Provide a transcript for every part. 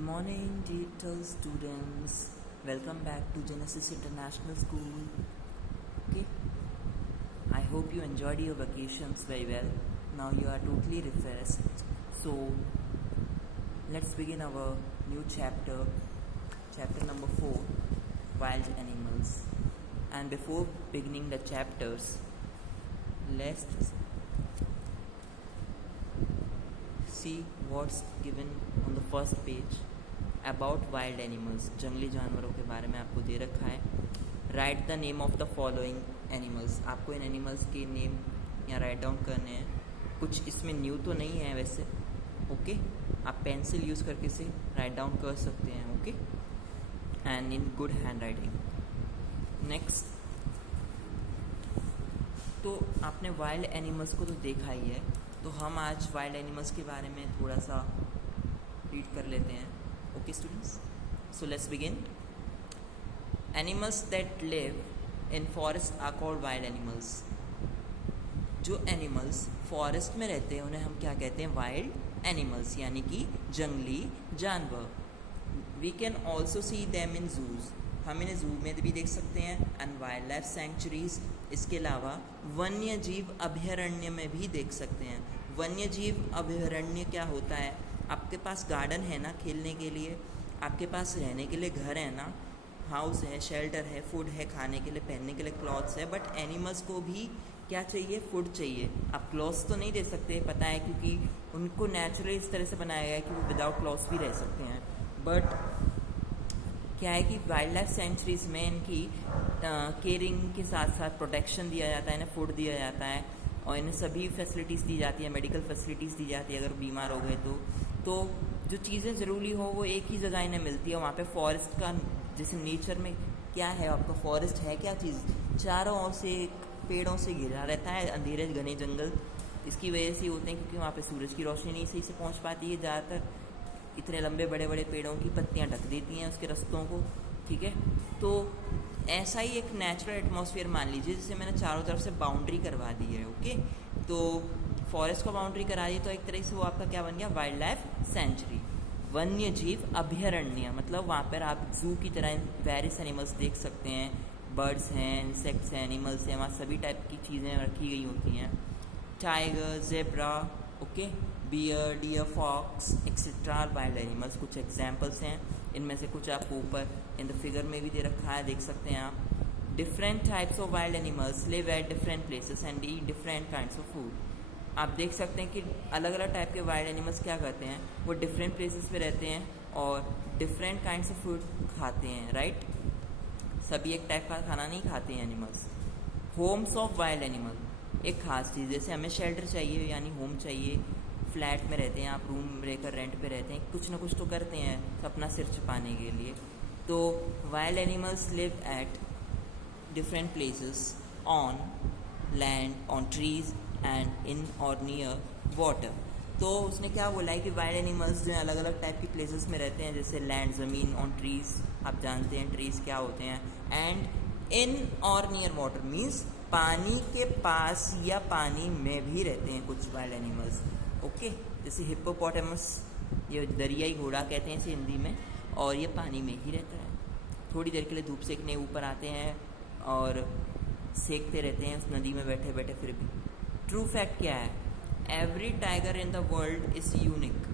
Good morning, digital students. Welcome back to Genesis International School. Okay, I hope you enjoyed your vacations very well. Now you are totally refreshed. So let's begin our new chapter, chapter number 4, Wild Animals. And before beginning the chapters, let's see what's given on the first page about wild animals. जंगली जानवरों के बारे में आपको दे रखा है. Right the name of the following animals. आपको इन animals के नेम यहाँ राइट डाउन करने हैं. कुछ इसमें न्यू तो नहीं है वैसे. ओके, आप पेंसिल यूज़ करके से राइट डाउन कर सकते हैं. Okay, and in good hand writing. Next, तो आपने वाइल्ड एनिमल्स को तो देखा ही है, तो हम आज वाइल्ड एनिमल्स के बारे में थोड़ा सा रीड कर लेते हैं. Okay students, so let's begin. Animals that live in forest are called wild animals. जो एनिमल्स फॉरेस्ट में रहते हैं उन्हें हम क्या कहते हैं? वाइल्ड एनिमल्स, यानी कि जंगली जानवर. We can also see them in zoos. हम इन्हें जू में भी देख सकते हैं. And wildlife sanctuaries. इसके अलावा वन्य जीव अभयारण्य में भी देख सकते हैं. वन्य जीव अभयारण्य क्या होता है? आपके पास गार्डन है ना खेलने के लिए, आपके पास रहने के लिए घर है ना, हाउस है, शेल्टर है, फूड है, खाने के लिए, पहनने के लिए क्लॉथ्स है. बट एनिमल्स को भी क्या चाहिए? फूड चाहिए. आप क्लॉथ्स तो नहीं दे सकते, पता है, क्योंकि उनको नेचुरली इस तरह से बनाया गया है कि वो विदाउट क्लॉथ्स भी रह सकते हैं. बट क्या है कि वाइल्ड लाइफ सेंचुरीज में इनकी केयरिंग के साथ साथ प्रोटेक्शन दिया जाता है, इन्हें फूड दिया जाता है और इन्हें सभी फैसिलिटीज़ दी जाती है. मेडिकल फैसिलिटीज़ दी जाती है अगर बीमार हो गए तो जो चीज़ें ज़रूरी हो वो एक ही जगह इन्हें मिलती है. वहाँ पे फॉरेस्ट का जैसे नेचर में क्या है, आपका फॉरेस्ट है क्या चीज़? चारों ओर से पेड़ों से घिरा रहता है, अंधेरे घने जंगल. इसकी वजह से होते हैं क्योंकि वहाँ पे सूरज की रोशनी नहीं सही से पहुँच पाती है. ज़्यादातर इतने लंबे बड़े बड़े पेड़ों की पत्तियां ढक देती हैं उसके रास्तों को. ठीक है, तो ऐसा ही एक नेचुरल एटमॉस्फेयर मान लीजिए जिसे मैंने चारों तरफ से बाउंड्री करवा दी है. ओके, तो फॉरेस्ट को बाउंड्री करा दी तो एक तरह से वो आपका क्या बन गया? Wild life sanctuary. वन्य जीव अभयारण्य मतलब वहाँ पर आप जू की तरह वेरियस एनिमल्स देख सकते हैं. बर्ड्स हैं, इंसेक्ट्स हैं, एनिमल्स हैं, वहाँ सभी टाइप की चीज़ें रखी गई होती हैं. Tiger, zebra, okay, bear, deer, fox etcetera wild animals. कुछ एग्जाम्पल्स हैं, इनमें से कुछ आपको ऊपर इन द फिगर में भी दे रखा है, देख सकते हैं आप. Different types of wild animals live at different places and eat different kinds of food. आप देख सकते हैं कि अलग अलग टाइप के वाइल्ड एनिमल्स क्या करते हैं, वो डिफरेंट प्लेसेस पे रहते हैं और डिफरेंट काइंड्स ऑफ फूड खाते हैं. राइट, सभी एक टाइप का खाना नहीं खाते हैं animals. Holmes of wild animal एक खास चीज़, जैसे हमें शेल्टर चाहिए यानी होम चाहिए. फ्लैट में रहते हैं आप, रूम लेकर रेंट पे रहते हैं, कुछ ना कुछ तो करते हैं अपना सिर छुपाने के लिए. तो wild animals live at different places on land, on trees and in और नियर वाटर. तो उसने क्या बोला है कि वाइल्ड एनिमल्स जो है अलग अलग टाइप की प्लेसेस में रहते हैं, जैसे लैंड, ज़मीन, ऑन ट्रीज. आप जानते हैं ट्रीज क्या होते हैं. एंड इन और नियर वाटर मीन्स पानी के पास या पानी में भी रहते हैं कुछ वाइल्ड एनिमल्स. ओके, जैसे हिप्पोपोटामस, ये दरियाई घोड़ा कहते हैं इसे हिंदी में, और ये पानी में ही रहता है. थोड़ी देर के लिए धूप सेकने ऊपर आते हैं और सेकते रहते हैं उस नदी में बैठे बैठे. फिर भी ट्रू फैक्ट क्या है? Every tiger in the world is unique.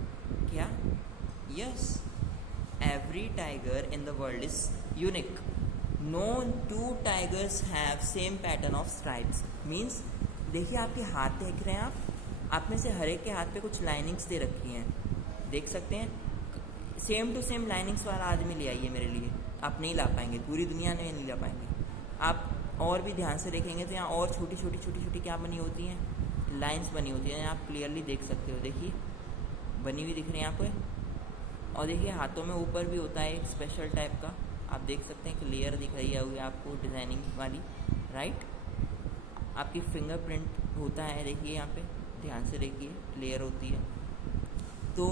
क्या? Yes, every tiger in the world is unique. No two tigers have same pattern of stripes. Means देखिए, आपके हाथ देख रहे हैं आप में से हर एक के हाथ पे कुछ लाइनिंग्स दे रखी हैं, देख सकते हैं. सेम टू सेम लाइनिंग्स वाला आदमी ले आइए मेरे लिए, आप नहीं ला पाएंगे, पूरी दुनिया में नहीं ला पाएंगे. आप और भी ध्यान से देखेंगे तो यहाँ और छोटी छोटी छोटी छोटी क्या बनी होती हैं? लाइंस बनी होती हैं. आप क्लियरली देख सकते हो, देखिए बनी हुई दिख रही है आपको. और देखिए हाथों में ऊपर भी होता है एक स्पेशल टाइप का, आप देख सकते हैं कि लेयर दिख रही है आपको डिज़ाइनिंग वाली. राइट, आपकी फिंगरप्रिंट होता है, देखिए यहाँ पे ध्यान से देखिए, लेयर होती है. तो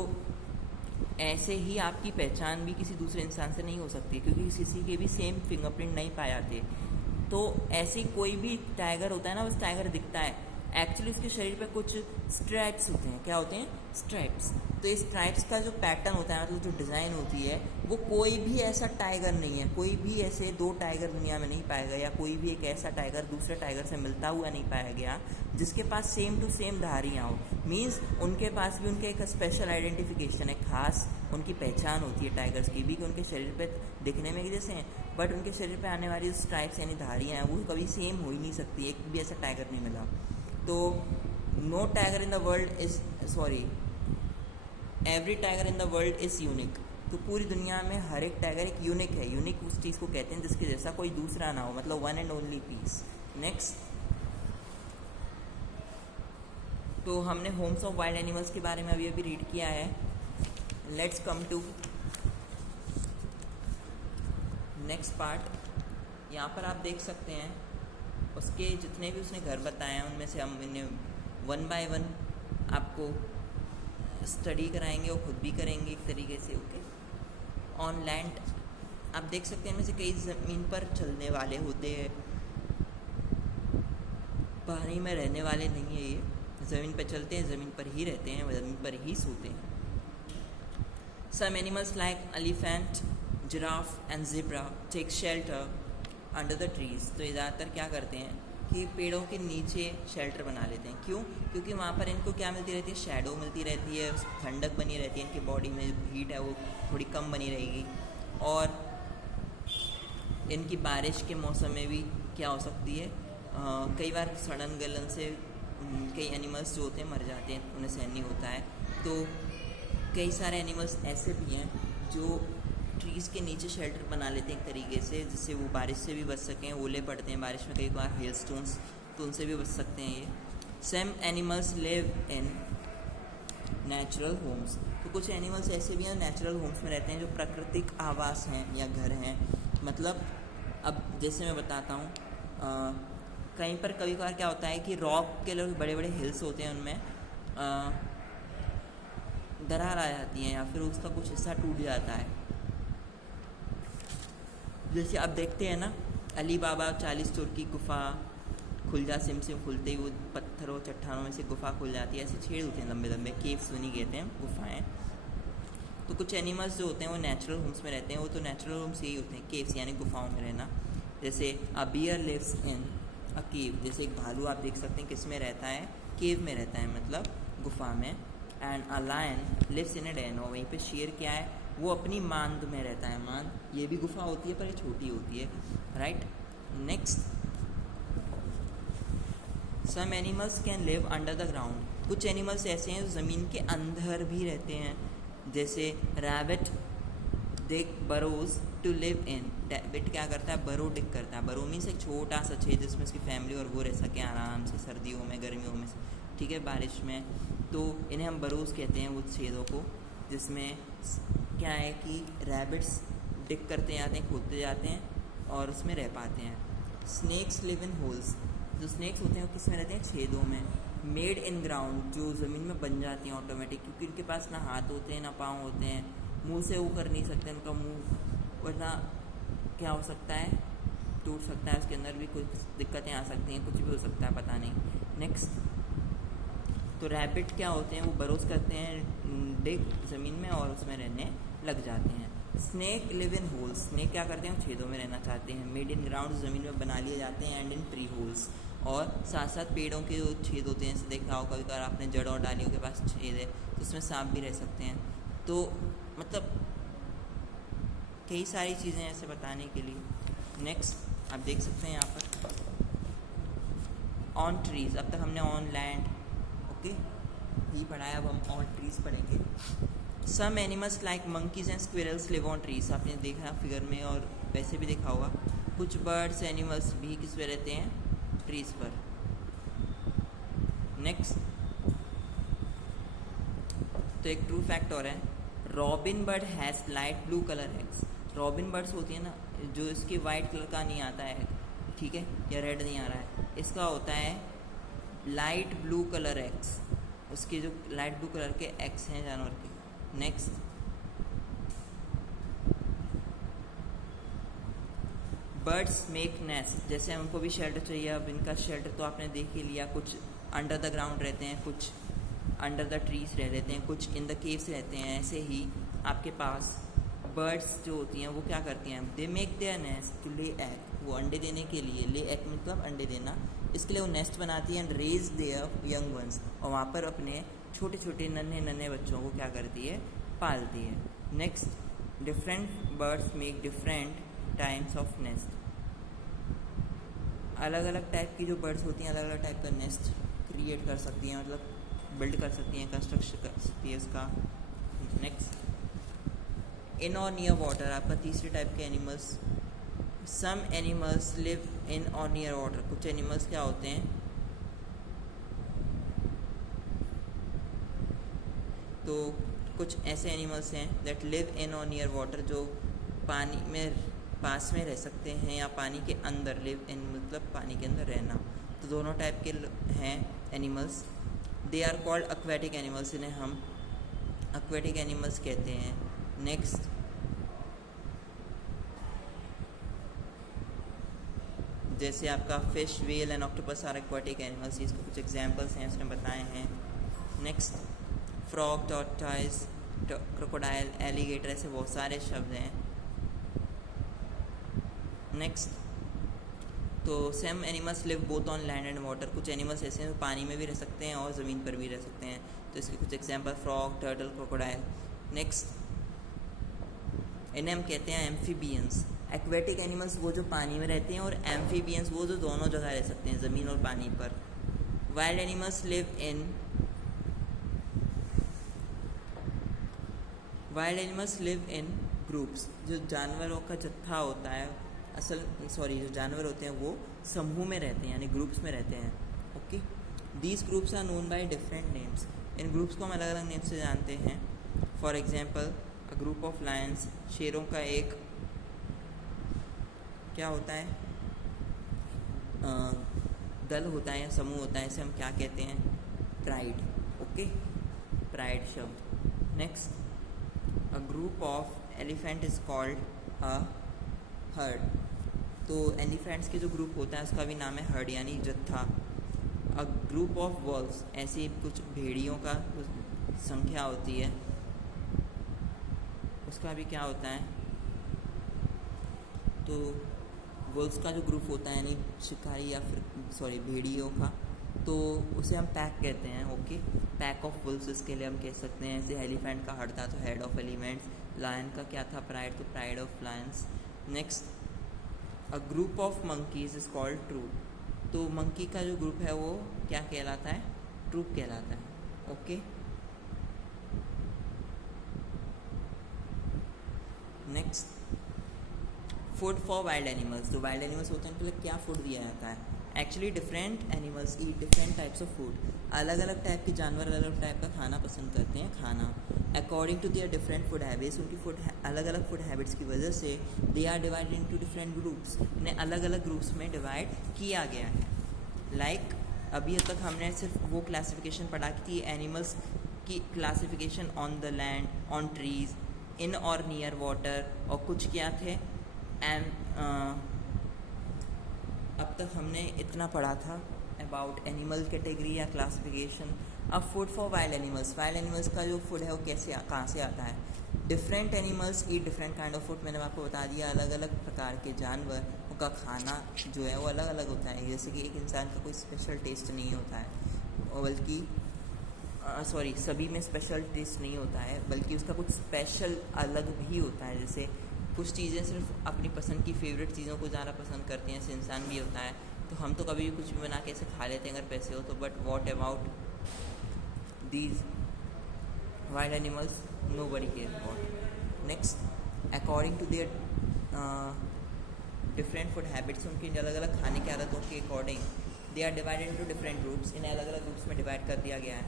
ऐसे ही आपकी पहचान भी किसी दूसरे इंसान से नहीं हो सकती क्योंकि किसी के भी सेम फिंगरप्रिंट नहीं पाए जाते. तो ऐसे कोई भी टाइगर होता है ना, बस टाइगर दिखता है, एक्चुअली उसके शरीर पे कुछ स्ट्रैप्स होते हैं. क्या होते हैं? स्ट्रैप्स. तो इस स्ट्राइप्स का जो पैटर्न होता है, मतलब जो डिज़ाइन होती है, वो कोई भी ऐसा टाइगर नहीं है, कोई भी ऐसे दो टाइगर दुनिया में नहीं पाया गया, या कोई भी एक ऐसा टाइगर दूसरे टाइगर से मिलता हुआ नहीं पाया गया जिसके पास सेम टू सेम धारियाँ हो। मीन्स उनके पास भी उनके एक स्पेशल आइडेंटिफिकेशन है, खास उनकी पहचान होती है टाइगर्स की भी, कि उनके शरीर पे दिखने में एक जैसे हैं, बट उनके शरीर पे आने वाली स्ट्राइप्स यानी धारियाँ हैं वो कभी सेम हो ही नहीं सकती, एक भी ऐसा टाइगर नहीं मिला। तो no tiger in the world is every tiger in the world is unique. तो पूरी दुनिया में हर एक टाइगर एक यूनिक है। यूनिक उस चीज़ को कहते हैं जिसके जैसा कोई दूसरा ना हो, मतलब one and only piece. Next, तो हमने होम्स ऑफ वाइल्ड एनिमल्स के बारे में अभी अभी रीड किया है। Let's come to next part. यहाँ पर आप देख सकते हैं उसके जितने भी उसने घर बताए हैं उनमें से हम इन्हें वन बाय वन आपको स्टडी कराएंगे और ख़ुद भी करेंगे एक तरीके से। ओके, ऑन लैंड आप देख सकते हैं इनमें से कई ज़मीन पर चलने वाले होते हैं, पानी में रहने वाले नहीं है। ये ज़मीन पर चलते हैं, ज़मीन पर ही रहते हैं, ज़मीन पर ही सोते हैं। Some animals like elephant, giraffe and zebra take shelter under the trees. तो ये ज़्यादातर क्या करते हैं कि पेड़ों के नीचे शेल्टर बना लेते हैं। क्यों? क्योंकि वहाँ पर इनको क्या मिलती रहती है, शैडो मिलती रहती है, ठंडक बनी रहती है, इनकी बॉडी में जो हीट है वो थोड़ी कम बनी रहेगी, और इनकी बारिश के मौसम में भी क्या हो सकती है, कई बार सड़न गलन से कई एनिमल्स जो होते हैं मर जाते हैं, उन्हें सहन नहीं होता है। तो कई सारे एनिमल्स ऐसे भी हैं जो ट्रीज़ के नीचे शेल्टर बना लेते हैं एक तरीके से, जिससे वो बारिश से भी बच सकें। ओले पड़ते हैं बारिश में कई बार, हेल स्टोन्स, तो उनसे भी बच सकते हैं ये। Some animals live in natural homes. तो कुछ एनिमल्स ऐसे भी हैं नेचुरल होम्स में रहते हैं, जो प्राकृतिक आवास हैं या घर हैं। मतलब अब जैसे मैं बताता हूँ, कहीं पर कभी कभार क्या होता है कि रॉक के लोग बड़े बड़े हिल्स होते हैं, उनमें दरार आ जाती है या फिर उसका कुछ हिस्सा टूट जाता है। जैसे आप देखते हैं ना, अली बाबा 40 चोर की गुफा खुल जा, सिम सिम खुलते ही वो पत्थरों चट्टानों में से गुफा खुल जाती है। ऐसे छेद होते हैं लंबे लंबे, केव्स नहीं कहते हैं, गुफाएं। तो कुछ एनिमल्स जो होते हैं वो नेचुरल होम्स में रहते हैं। वो तो नेचुरल होम्स यही होते हैं, केव्स यानी गुफाओं में रहना। जैसे अ बियर लिव्स इन अ केव। जैसे एक भालू आप देख सकते हैं किस में रहता है, केव में रहता है, मतलब गुफा में। And a lion lives in a den. और वहीं पे शेर क्या है, वो अपनी मांद में रहता है। मांद ये भी गुफा होती है पर ये छोटी होती है, right. Next, some animals can live under the ground. कुछ एनिमल्स ऐसे हैं जो ज़मीन के अंदर भी रहते हैं। जैसे rabbit dig burrows to live in. Rabbit क्या करता है, बरो डिग करता है। बरो मीन्स एक छोटा सा छेद जिसमें उसकी फैमिली और वो रह सके आराम से, सर्दियों में, गर्मियों में, ठीक है, बारिश में। तो इन्हें हम बरोज कहते हैं, वो छेदों को, जिसमें क्या है कि रैबिट्स डिग करते जाते हैं, खोदते जाते हैं और उसमें रह पाते हैं। Snakes live in holes. जो स्नेक्स होते हैं वो किस में रहते हैं, छेदों में। मेड इन ग्राउंड, जो ज़मीन में बन जाती हैं ऑटोमेटिक, क्योंकि उनके पास ना हाथ होते हैं ना पाँव होते हैं, मुंह से वो कर नहीं सकते उनका मुंह, वरना क्या हो सकता है, टूट सकता है, उसके अंदर भी कुछ दिक्कतें आ सकती हैं, कुछ भी हो सकता है, पता नहीं। नेक्स्ट, तो रैबिट क्या होते हैं, वो बरोज करते हैं डिग ज़मीन में और उसमें रहने लग जाते हैं। Snake live in holes. Snake क्या करते हैं, छेदों में रहना चाहते हैं। मेड इन ग्राउंड, ज़मीन में बना लिए जाते हैं। एंड इन ट्री होल्स, और साथ साथ पेड़ों के जो छेद होते हैं, जैसे देखा हो कभी कभार आपने जड़ और डालियों के पास छेद है तो उसमें सांप भी रह सकते हैं। तो मतलब कई सारी चीज़ें ऐसे बताने के लिए। नेक्स्ट आप देख सकते हैं यहाँ पर ऑन ट्रीज़। अब तक हमने ऑन लैंड ओके ही पढ़ाया, अब हम ऑन ट्रीज़ पढ़ेंगे। Some animals like monkeys and squirrels live on trees. आपने देखा फिगर में और वैसे भी देखा होगा, कुछ बर्ड्स एनिमल्स भी किस पे रहते हैं, ट्रीज पर। नेक्स्ट, तो एक ट्रू फैक्ट और है, robin bird has light blue colour eggs. Robin birds होती है ना, जो इसके वाइट कलर का नहीं आता है, ठीक है, या रेड नहीं आ रहा है, इसका होता है लाइट ब्लू कलर एग्स। उसके जो लाइट ब्लू कलर के एग्स हैं जानवर के। Next, birds make nest. जैसे हमको भी शेल्टर चाहिए, अब इनका शेल्टर तो आपने देख ही लिया, कुछ अंडर द ग्राउंड रहते हैं, कुछ अंडर द ट्रीज रह लेते हैं, कुछ इन द केव्स रहते हैं। ऐसे ही आपके पास बर्ड्स जो होती हैं वो क्या करती हैं, they make their nest to lay egg, वो अंडे देने के लिए, ले एग मतलब अंडे देना, इसके लिए वो नेस्ट बनाती है and raise their young ones, और वहाँ पर अपने छोटे छोटे नन्हे नन्हे बच्चों को क्या करती है, पालती है। Next, different birds make different types of nest, अलग अलग टाइप की जो बर्ड्स होती हैं अलग अलग टाइप का नेस्ट क्रिएट कर सकती हैं, मतलब बिल्ड कर सकती हैं, कंस्ट्रक्शन कर सकती है उसका। नेक्स्ट, इन और नियर वाटर, आपका तीसरे टाइप के animals, some animals live in और नियर वाटर, कुछ एनिमल्स क्या होते हैं, तो कुछ ऐसे एनिमल्स हैं दैट लिव इन और नियर वाटर, जो पानी में पास में रह सकते हैं या पानी के अंदर, लिव इन मतलब पानी के अंदर रहना, तो दोनों टाइप के हैं animals. They are called aquatic animals, इन्हें हम एक्वेटिक एनिमल्स कहते हैं। नेक्स्ट, जैसे आपका fish, whale and octopus are aquatic animals, इसके कुछ एग्जांपल्स हैं उसने बताए हैं। Next, frog, tortoise, crocodile, alligator, ऐसे बहुत सारे शब्द हैं। नेक्स्ट, तो some animals live both on land and water, कुछ एनिमल्स ऐसे हैं जो पानी में भी रह सकते हैं और ज़मीन पर भी रह सकते हैं, तो इसके कुछ example, frog, turtle, crocodile. Next, इन्हें हम कहते हैं एम्फीबियंस। एक्वेटिक एनिमल्स वो जो पानी में रहते हैं, और एम्फीबियंस वो जो दोनों जगह रह सकते हैं, ज़मीन और पानी पर। वाइल्ड एनिमल्स लिव इन ग्रुप्स, जो जानवरों का जत्था होता है, जो जानवर होते हैं वो समूह में रहते हैं, यानी ग्रुप्स में रहते हैं। Okay, these groups are known by different names, इन ग्रुप्स को हम अलग अलग नेम से जानते हैं। For example, a group of lions, शेरों का एक क्या होता है, दल होता है या समूह होता है, इसे हम क्या कहते हैं, प्राइड। ओके, प्राइड शब्द। Next, a group of elephant is called a herd, तो एलिफेंट्स के जो ग्रुप होता है उसका भी नाम है हर्ड, यानी जत्था। अ ग्रुप ऑफ वॉल्व्स, ऐसी कुछ भेड़ियों का संख्या होती है, उसका भी क्या होता है, तो वुल्व्स का जो ग्रुप होता है यानी शिकारी या फिर भेड़ियों का, तो उसे हम पैक कहते हैं। ओके, पैक ऑफ वुल्व्स इसके लिए हम कह सकते हैं। जैसे एलिफेंट का हर्ड था तो हेड ऑफ एलिफेंट्स, लायन का क्या था, प्राइड, तो pride of lions. Next, a group of monkeys is called troop, तो मंकी का जो ग्रुप है वो क्या कहलाता है, ट्रूप कहलाता है। Okay, next, food for wild animals, जो वाइल्ड एनिमल्स होते हैं उनके लिए क्या फूड दिया जाता है। Actually different animals eat different types of food, अलग अलग टाइप के जानवर अलग अलग टाइप का खाना पसंद करते हैं खाना, according to their different food habits, उनकी अलग अलग फूड हैबिट्स की वजह से they are divided into different groups, इन्हें अलग अलग ग्रुप्स में डिवाइड किया गया है। लाइक अभी तक हमने सिर्फ वो क्लासिफिकेशन पढ़ा की थी एनिमल्स की classification on the land, on trees, in और नियर वाटर, और कुछ क्या थे एंड अब तक हमने इतना पढ़ा था अबाउट एनिमल कैटेगरी या क्लासिफिकेशन। अब food for wild animals, wild animals का जो फूड है वो कहाँ से आता है। Different animals eat different kind of food, मैंने आपको बता दिया, अलग अलग प्रकार के जानवर का खाना जो है वो अलग अलग होता है। जैसे कि एक इंसान का कोई स्पेशल टेस्ट नहीं होता है, बल्कि सभी में स्पेशल टेस्ट नहीं होता है, बल्कि उसका कुछ स्पेशल अलग भी होता है। जैसे कुछ चीज़ें सिर्फ अपनी पसंद की फेवरेट चीज़ों को ज़्यादा पसंद करते हैं, ऐसे इंसान भी होता है। तो हम तो कभी भी कुछ भी बना के ऐसे खा लेते हैं अगर पैसे हो तो, but what about these wild animals, nobody care about. Next, according to their different food habits, उनकी अलग अलग खाने की आदतों के according they are divided into different groups, इन्हें अलग अलग ग्रुप्स में डिवाइड कर दिया गया है।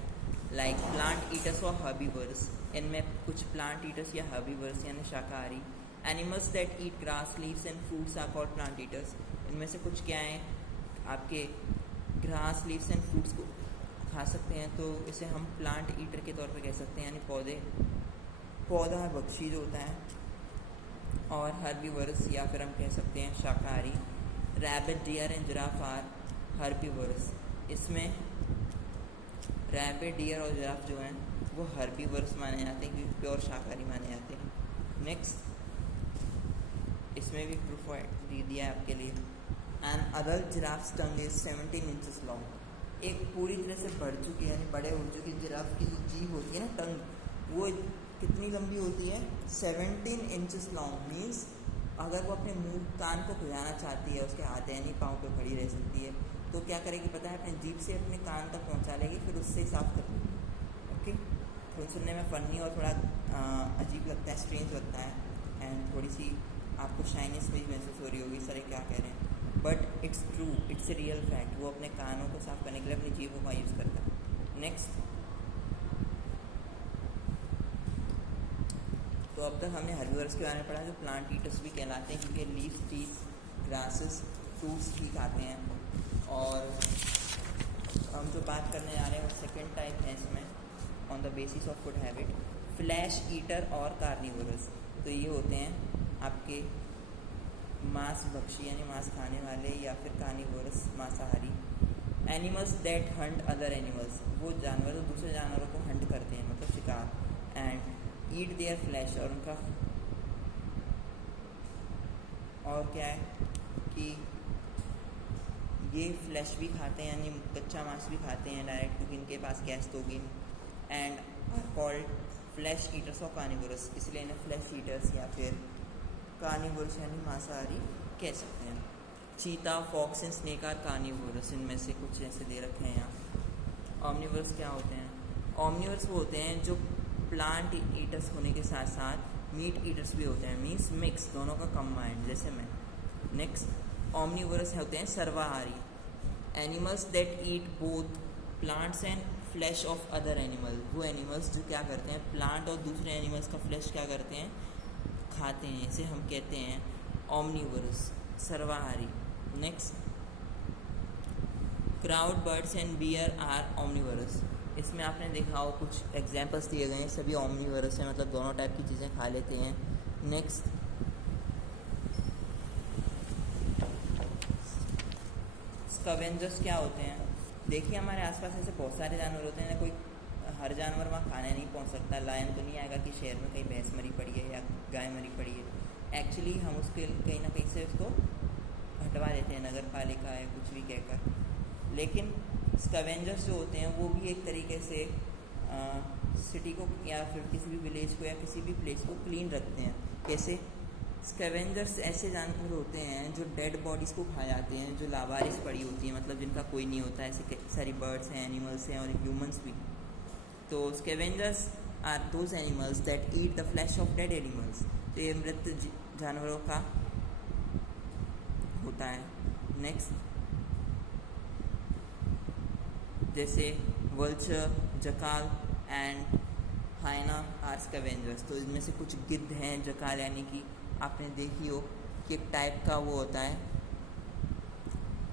लाइक प्लांट ईटर्स और हर्बीवर्स, इनमें कुछ प्लांट ईटर्स या हर्बीवर्स यानी शाकाहारी। Animals that eat grass, leaves and fruits are called plant eaters, इनमें से कुछ क्या हैं, आपके ग्रास, लीव्स एंड फ्रूट्स को खा सकते हैं, तो इसे हम प्लांट ईटर के तौर पे कह सकते हैं, यानी पौधा भक्षी जो होता है। और हर्बीवर्स या फिर हम कह सकते हैं शाकाहारी। Rabbit, deer and giraffe are herbivores, इसमें रैबिट, डियर और जिराफ जो हैं वो हर्बीवर्स माने जाते हैं क्योंकि प्योर शाकाहारी माने जाते हैं। नेक्स्ट, इसमें भी प्रूफ दे दिया है आपके लिए। An adult giraffe tongue is 17 inches long. एक पूरी तरह से बढ़ चुकी है यानी बड़े हो चुके जिराफ की जो जीभ होती है ना, टंग, वो कितनी लंबी होती है? 17 इंचेस लॉन्ग। मीन्स अगर वो अपने मुंह कान को खुजाना चाहती है, उसके हाथ यानी पाँव पे खड़ी रह सकती है, तो क्या करेगी पता है? अपने जीभ से अपने कान तक पहुंचा लेगी, फिर उससे ही साफ कर लेगी। ओके, तो सुनने में फ़नी और थोड़ा अजीब लगता है, स्ट्रेंज लगता है, एंड थोड़ी सी आपको शाइनेस भी महसूस हो रही होगी, सर क्या कह रहे हैं, but it's true, it's a real fact. वो अपने कानों को साफ करने के लिए अपनी जीभों का यूज़ करता है। नेक्स्ट, तो अब तक हमने हर्बीवर्स के बारे में पढ़ा जो प्लांट ईटर्स भी कहलाते हैं क्योंकि लीफ, ट्रीज, ग्रासेस, फ्रूट्स भी खाते हैं। और हम जो बात करने जा रहे हैं वो सेकेंड टाइप है इसमें, on the basis of food habit, flesh eater और कार्निवोरस। तो ये होते हैं आपके मांस भक्षी यानी मांस खाने वाले, या फिर कार्निवोरस मांसाहारी। Animals that Hunt other animals, वो जानवर जो दूसरे जानवरों को हंट करते हैं, मतलब शिकार। एंड ईट देयर फ्लैश, और उनका और क्या है कि ये फ्लैश भी खाते हैं यानी कच्चा मांस भी खाते हैं डायरेक्ट, क्योंकि इनके पास गैस तो होगी। And are called flesh eaters और कार्निवोरस, इसलिए इन्हें फ्लैश ईटर्स या फिर कार्निवोरस यानी मांसाहारी कह सकते हैं। Cheetah, fox and snake are carnivores, इनमें से कुछ ऐसे दे रखे हैं यहाँ। ऑमनिवोरस क्या होते हैं? ऑमनिवोरस वो होते हैं जो प्लांट ईटर्स होने के साथ साथ मीट ईटर्स भी होते हैं, मीन्स मिक्स, दोनों का कंबाइंड, जैसे मैं। नेक्स्ट, ऑमनिवोरस होते हैं सर्वाहारी, animals that eat both plants and flesh of other animal. वो एनिमल्स जो क्या करते हैं, प्लांट और दूसरे एनिमल्स का फ्लैश क्या करते हैं, खाते हैं, इसे हम कहते हैं ऑमनिवोरस, सर्वाहारी। Next, crowd birds and bear are omnivorous. इसमें आपने देखा हो कुछ एग्जाम्पल्स दिए गए हैं, सभी ऑमनिवोरस हैं, मतलब दोनों टाइप की चीज़ें खा लेते हैं। नेक्स्ट, स्कैवेंजर्स क्या होते हैं? देखिए हमारे आसपास ऐसे बहुत सारे जानवर होते हैं ना, कोई हर जानवर वहाँ खाने नहीं पहुँच सकता। लायन तो नहीं आएगा कि शहर में कहीं भैंस मरी पड़ी है या गाय मरी पड़ी है। एक्चुअली हम उसके कहीं ना कहीं से उसको हटवा देते हैं, नगर पालिका है कुछ भी कहकर। लेकिन स्कैवेंजर्स जो होते हैं वो भी एक तरीके से सिटी को या फिर किसी भी विलेज को या किसी भी प्लेस को क्लीन रखते हैं। कैसे? स्कैवेंजर्स ऐसे जानवर होते हैं जो डेड बॉडीज़ को खा जाते हैं, जो लावारिस पड़ी होती हैं, मतलब जिनका कोई नहीं होता। ऐसे कई सारी बर्ड्स हैं, एनिमल्स हैं और ह्यूमंस भी। तो scavengers are those animals that eat the flesh of dead animals. तो ये मृत जानवरों का होता है। नेक्स्ट, जैसे vulture, jackal and hyena are scavengers. तो इनमें से कुछ गिद्ध हैं। जकाल यानी कि आपने देखी हो कि एक टाइप का वो होता है,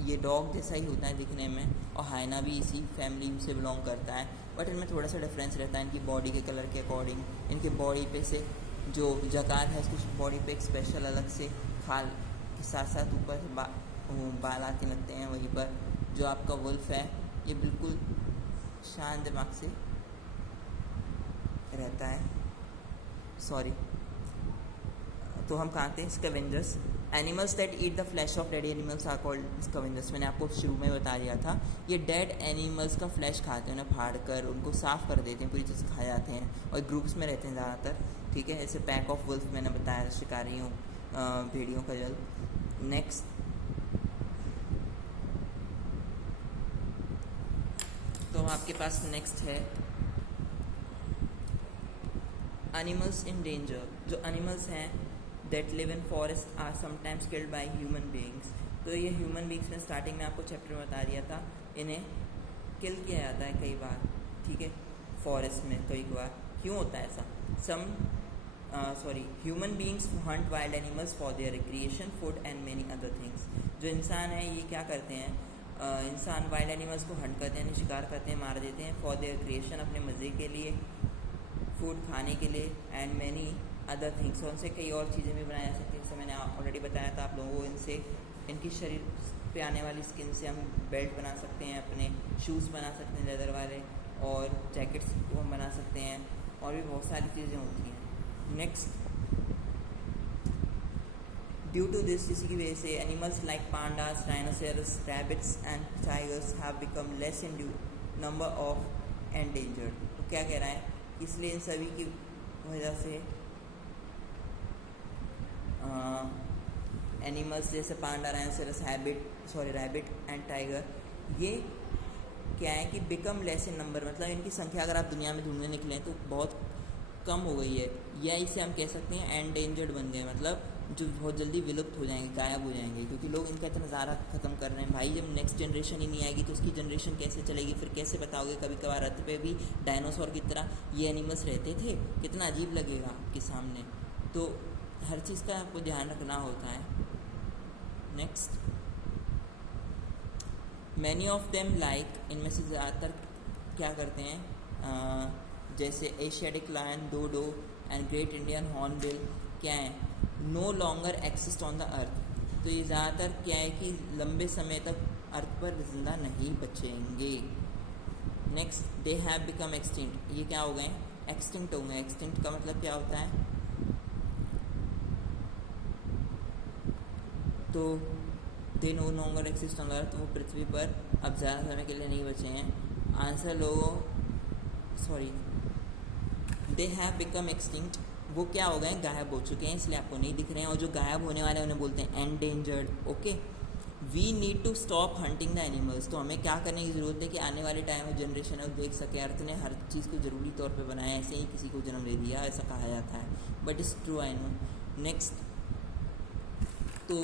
ये डॉग जैसा ही होता है दिखने में, और हाइना भी इसी फैमिली से बिलोंग करता है, बट इनमें थोड़ा सा डिफरेंस रहता है इनकी बॉडी के कलर के अकॉर्डिंग। इनके बॉडी पे से जो जकाल है उसकी बॉडी पे एक स्पेशल अलग से खाल के साथ साथ ऊपर बाल आते लगते हैं। वहीं पर जो आपका वुल्फ है ये बिल्कुल शांत दिमाग से रहता है। सॉरी, तो हम कहाँ थे? Scavengers, animals that eat the flesh of dead animals are called scavengers. मैंने आपको शुरू में बता दिया था, ये डेड एनिमल्स का फ्लैश खाते हैं, उन्हें फाड़ कर उनको साफ़ कर देते हैं, पूरी चीज़ खा जाते हैं, और ग्रुप्स में रहते हैं ज़्यादातर। ठीक है, ऐसे पैक ऑफ वुल्फ मैंने बताया, शिकारियों भेड़ियों का जल। नेक्स्ट, तो आपके पास नेक्स्ट है एनिमल्स इन डेंजर। जो एनिमल्स हैं that live in forest are sometimes killed by human beings. तो ये ह्यूमन बीइंग्स में स्टार्टिंग में आपको चैप्टर में बता दिया था, इन्हें किल किया जाता है कई बार। ठीक है, फॉरेस्ट में कई बार। क्यों होता है ऐसा? Human beings Hunt wild animals for their recreation, food and many other things. जो इंसान है ये क्या करते हैं, इंसान वाइल्ड एनिमल्स को हंट करते हैं, शिकार करते हैं, मार देते हैं, फॉर देयर क्रिएशन, अपने मज़े के लिए, फूड खाने के लिए, एंड मैनी अदर थिंग्स, और उनसे कई और चीज़ें भी बनाई जा सकती हैं। जैसे मैंने ऑलरेडी बताया था आप लोगों को, इनसे इनकी शरीर पे आने वाली स्किन से हम बेल्ट बना सकते हैं, अपने शूज़ बना सकते हैं लेदर वाले, और जैकेट्स को हम बना सकते हैं, और भी बहुत सारी चीज़ें होती हैं। नेक्स्ट, ड्यू टू दिस, इसी की वजह से animals like pandas, dinosaurs, rabbits and tigers have become less in number of endangered. तो क्या कह रहा है, इसलिए इन सभी की वजह से एनिमल्स जैसे पांडा, डायनासोरस, रैबिट एंड टाइगर, ये क्या है कि बिकम लेस इन नंबर, मतलब इनकी संख्या अगर आप दुनिया में ढूंढने निकले तो बहुत कम हो गई है, या इसे हम कह सकते हैं एंडेंजर्ड बन गए, मतलब जो बहुत जल्दी विलुप्त हो जाएंगे, गायब हो जाएंगे, क्योंकि लोग इनका इतना ज़्यादा ख़त्म कर रहे हैं। भाई जब नेक्स्ट जनरेशन ही नहीं आएगी तो उसकी जनरेशन कैसे चलेगी, फिर कैसे बताओगे। कभी कभार अर्थ पे भी डायनासोर की तरह ये एनिमल्स रहते थे, कितना अजीब लगेगा आपके सामने। तो हर चीज़ का आपको ध्यान रखना होता है। Next, many of them like, इनमें से ज़्यादातर क्या करते हैं, जैसे Asiatic lion, dodo and great Indian hornbill, क्या है, no longer exist on the earth. तो ये ज़्यादातर क्या है कि लंबे समय तक अर्थ पर जिंदा नहीं बचेंगे। Next, they have become extinct, ये क्या हो गए, एक्सटिंक्ट हो गए। एक्सटिंक्ट का मतलब क्या होता है, तो they know longer exist on earth, वो पृथ्वी पर अब ज़्यादा समय के लिए नहीं बचे हैं। Answer they have become extinct, वो क्या हो गए, गायब हो चुके हैं, इसलिए आपको नहीं दिख रहे हैं। और जो गायब होने वाले हैं उन्हें बोलते हैं endangered. Okay, we need to stop hunting the animals, तो हमें क्या करने की ज़रूरत है कि आने वाले टाइम में जनरेशन है वो देख सके अर्थ ने हर चीज़ को ज़रूरी तौर पे बनाया, ऐसे ही किसी को जन्म दे दिया, ऐसा कहा जाता है, but it's true, I know. Next, तो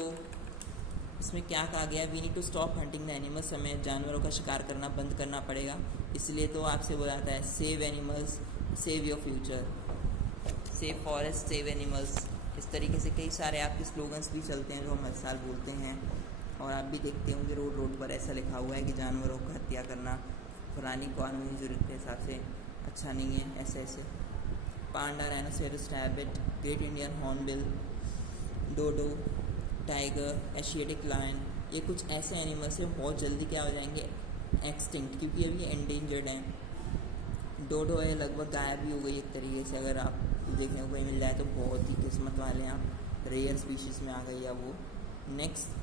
इसमें क्या कहा गया, we need to stop hunting the animals, हमें जानवरों का शिकार करना बंद करना पड़ेगा। इसलिए तो आपसे बोला जाता है save animals, save your future, save forest, save animals. इस तरीके से कई सारे आपके स्लोगन्स भी चलते हैं जो हम हर साल बोलते हैं, और आप भी देखते होंगे रोड रोड पर ऐसा लिखा हुआ है कि जानवरों को हत्या करना पुरानी कानूनी ज़रूरत के हिसाब से अच्छा नहीं है, ऐसे ऐसे। Panda, rhinoceros, rabbit, great Indian hornbill, dodo, tiger, Asiatic lion, ये कुछ ऐसे एनिमल्स हैं बहुत जल्दी क्या हो जाएंगे, एक्सटिंक्ट, क्योंकि अभी एंडेंजर्ड हैं। डोडो है लगभग गायब भी हो गई एक तरीके से, अगर आप देखने को कहीं मिल जाए तो बहुत ही किस्मत वाले हैं आप, रेयर स्पीशीज़ में आ गई है वो। Next,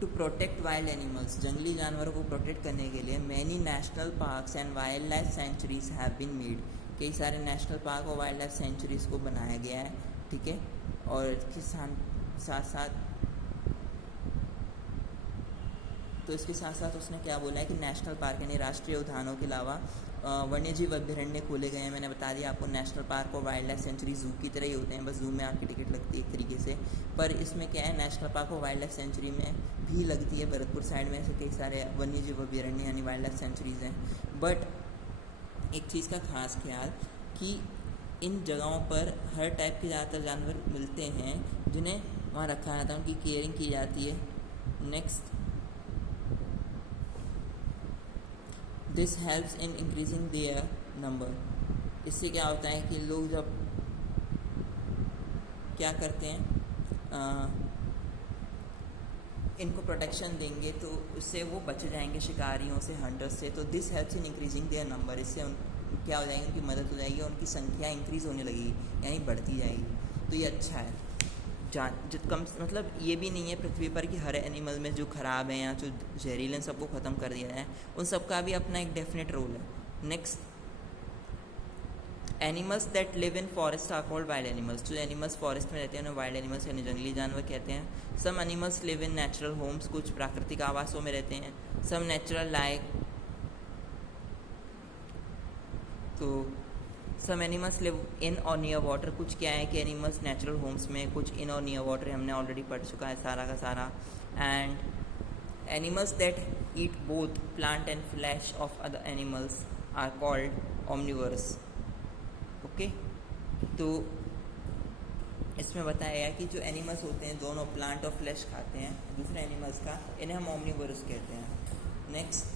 to protect wild animals, जंगली जानवरों को प्रोटेक्ट करने के लिए many national parks and wildlife sanctuaries have been made, कई सारे नेशनल पार्क और वाइल्ड लाइफ सेंचुरीज़ को बनाया गया है, ठीक है। और इसके साथ साथ तो इसके साथ साथ उसने क्या बोला है कि नेशनल पार्क यानी राष्ट्रीय उद्यानों के अलावा वन्यजीव अभ्यारण्य खोले गए हैं। मैंने बता दिया आपको, नेशनल पार्क और वाइल्ड लाइफ सेंचुरी जू की तरह ही होते हैं, बस जू में आपकी टिकट लगती है एक तरीके से, पर इसमें क्या है, नेशनल पार्क और वाइल्ड लाइफ सेंचुरी में भी लगती है। भरतपुर साइड में ऐसे कई सारे वन्यजीव अभ्यारण्य यानी वाइल्ड लाइफ सेंचुरीज़ हैं। बट एक चीज़ का खास ख्याल कि इन जगहों पर हर टाइप के ज़्यादातर जानवर मिलते हैं जिन्हें वहाँ रखा जाता है, उनकी केयरिंग की जाती है। Next, this helps in increasing their number, इससे क्या होता है कि लोग जब क्या करते हैं, इनको प्रोटेक्शन देंगे तो उससे वो बच जाएंगे शिकारियों से, हंटर्स से। तो this helps in increasing their number, इससे क्या हो जाएगी, उनकी मदद हो जाएगी और उनकी संख्या इंक्रीज़ होने लगेगी यानी बढ़ती जाएगी। तो ये अच्छा है। जो कम मतलब ये भी नहीं है पृथ्वी पर कि हर एनिमल में जो ख़राब है या जो जहरीले सबको ख़त्म कर दिया जाए, उन सब का भी अपना एक डेफिनेट रोल है। Next, animals that live in forest are called wild animals, जो एनिमल्स फॉरेस्ट में रहते हैं उन्हें वाइल्ड एनिमल्स यानी जंगली जानवर कहते हैं। Some animals live in natural homes, कुछ प्राकृतिक आवासों में रहते हैं। सम नेचुरल लाइक, तो सम एनिमल्स लिव इन और नियर वाटर, कुछ क्या है कि एनिमल्स नेचुरल होम्स में, कुछ इन और नियर वाटर, हमने ऑलरेडी पढ़ चुका है सारा का सारा। And animals that eat both plant and flesh of other animals are called omnivores. Okay, तो इसमें बताया गया कि जो एनिमल्स होते हैं दोनों प्लांट और फ्लैश खाते हैं दूसरे एनिमल्स का, इन्हें हम ओमनिवर्स कहते हैं। Next,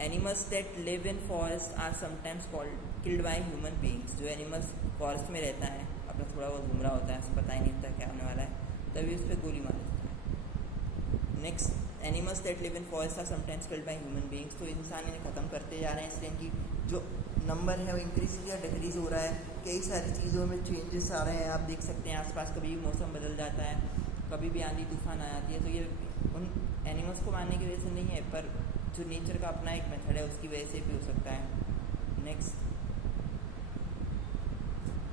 animals that live in forest are sometimes called killed by human beings, जो एनिमल्स फॉरेस्ट में रहता है अपना थोड़ा बहुत घूम रहा होता है, पता ही नहीं होता क्या होने वाला है, तभी उस पर गोली मार देता है। Next, animals that live in forest are sometimes killed by human beings. तो इंसान इन्हें ख़त्म करते जा रहे हैं, इसलिए इनकी जो नंबर है वो इंक्रीज या डिक्रीज हो रहा है. कई सारी चीज़ों में चेंजेस आ रहे हैं. आप देख सकते हैं आसपास कभी भी मौसम बदल जाता है, कभी भी आंधी तूफान आ जाती है. तो ये उन एनिमल्स को मारने की वजह से नहीं है, पर जो नेचर का अपना एक मेथड है उसकी वजह से भी हो सकता है. नेक्स्ट,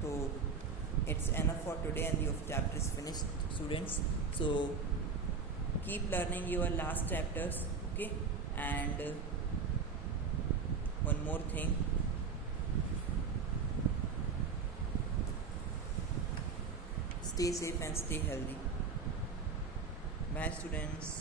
तो it's enough for today and the chapter is finished, students. So keep learning your last chapters, okay? And one more thing, stay safe and stay healthy. Bye, students.